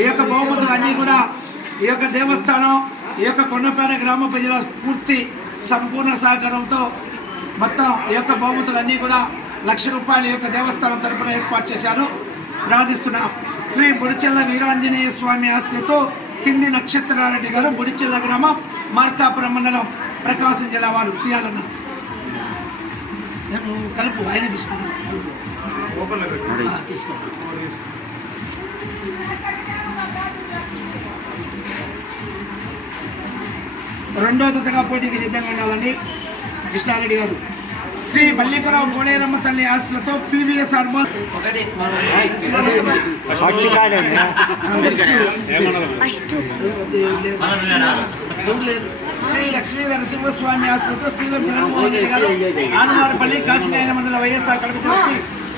ఈ యొక్క బహుమతులు అన్నీ కూడా ఈ యొక్క దేవస్థానం ఈ యొక్క కొండపేట గ్రామ ప్రజల పూర్తి సంపూర్ణ సహకారంతో మొత్తం ఈ యొక్క బహుమతులన్నీ కూడా లక్ష రూపాయల యొక్క దేవస్థానం తరపున ఏర్పాటు చేశారు. ప్రార్థిస్తున్నాం శ్రీ బుడిచెల్ల వీరాంజనేయ స్వామి ఆశలతో తిండి నక్షత్రారెడ్డి గారు బుడిచెల్ల గ్రామం మార్కాపురం మండలం ప్రకాశం జిల్లా వారు తీయాలన్న. నేను కలుపు ఆయన తీసుకున్నాను తీసుకున్నాను రెండో జతగా పోటీకి సిద్ధంగా ఉండాలండి కృష్ణారెడ్డి గారు. శ్రీ మల్లికరావు కోడేరమ్మ తల్లి ఆశలతో పీవీఎస్ ఒకటి శ్రీ లక్ష్మీ నరసింహస్వామి ఆశలతో శ్రీలం జగన్మోహన్ రెడ్డి గారు ఆనవారపల్లి కాశీనాయన మండల వైఎస్ఆర్ కడప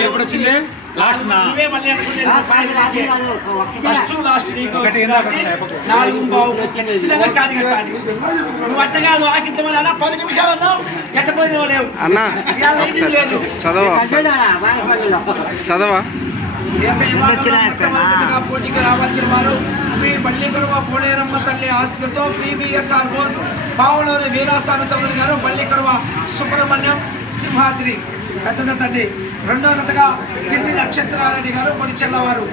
ఎప్పుడు వచ్చింది అన్నా చదవా? చదవా పోటీకి రావాల్సిన వారు శ్రీ బల్లికరువ పోలేరమ్మ తల్లి ఆస్తితో పీబీఎస్ఆర్ బోల్స్ పావులూరి వీరాస్వామి చౌదరి గారు బల్లికరువ సుబ్రహ్మణ్యం సింహాద్రి. పెద్ద జత అండి. రెండో జతగా కింది నక్షత్రారెడ్డి గారు పొడిచెల్ల వారు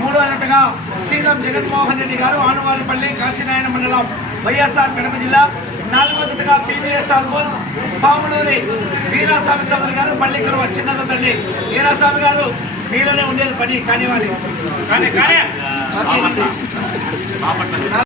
మూడో జతగా శ్రీలం జగన్మోహన్ రెడ్డి గారు ఆనువారిపల్లి కాశీనాయన మండలం వైఎస్ఆర్ కడప జిల్లా. నాలుగో జతగా పీవీఎస్ఆర్ బోల్స్ పావులూరి వీరాస్వామి చౌదరి గారు బల్లికరువ చిన్న జత అండి. వీరాస్వామి గారు మీలోనే ఉండేది పని కానివ్వాలి.